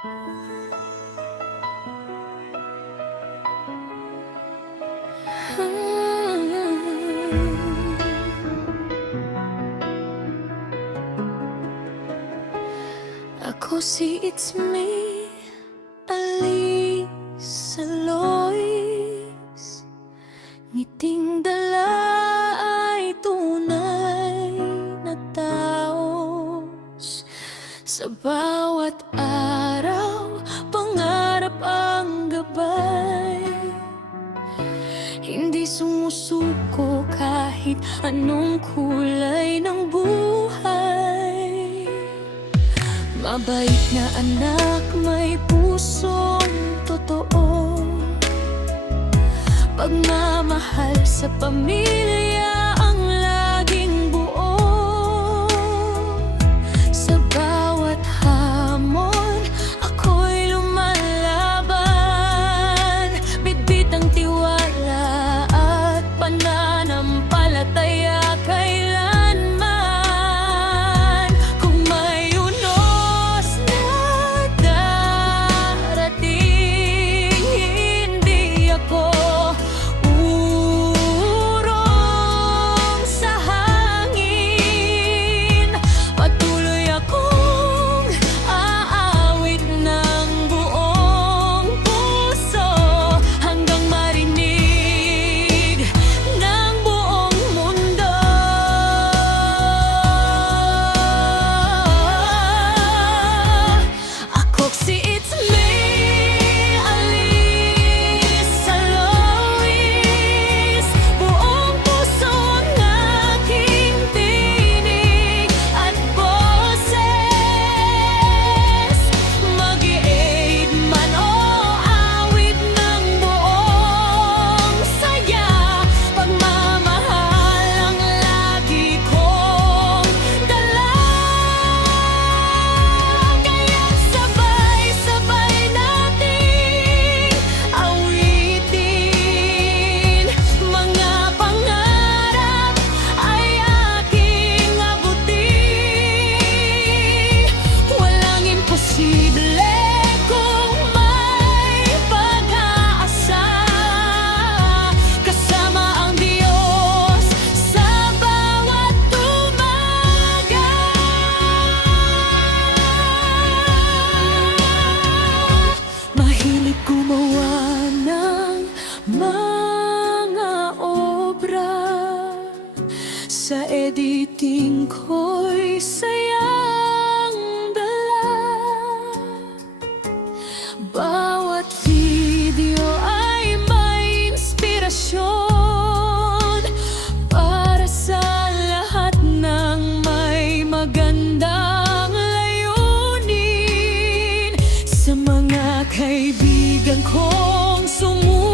Ako si It's Me, Alisa Lois. Ngiting dala ay tunay na taos. Sa bawat araw, pangarap ang gabay. Hindi sumusuko kahit anong kulay ng buhay. Mabait na anak, may pusong totoo. Pagmamahal sa pamilya ang laging buo. Sa bawat hamon, ako'y lumalaban. Bitbit ang tiwala at pananampalataya kailanman. Kung may unos na darating, hindi ako urong sa hangin. Patuloy akong aawit ng buong puso hanggang marinig ng buong mundo. Ako si It's Me, Alisa Lois. Buong puso ang aking tinig at boses. Mag-i-aid man o awit ng buong saya. Pagmamahal ang lagi kong dala. Kaya't sabay-sabay nating awitin. Mga pangarap ay aking abutin. Walang imposible kung may pag-asa. Kasama ang Diyos sa bawat umaga. Mahilig gumawa ng mga obra. Sa editing ko'y sayang dala. Bawat video ay may inspirasyon para sa lahat ng may magandang layunin. Sa mga kaibigan kong sumusunod,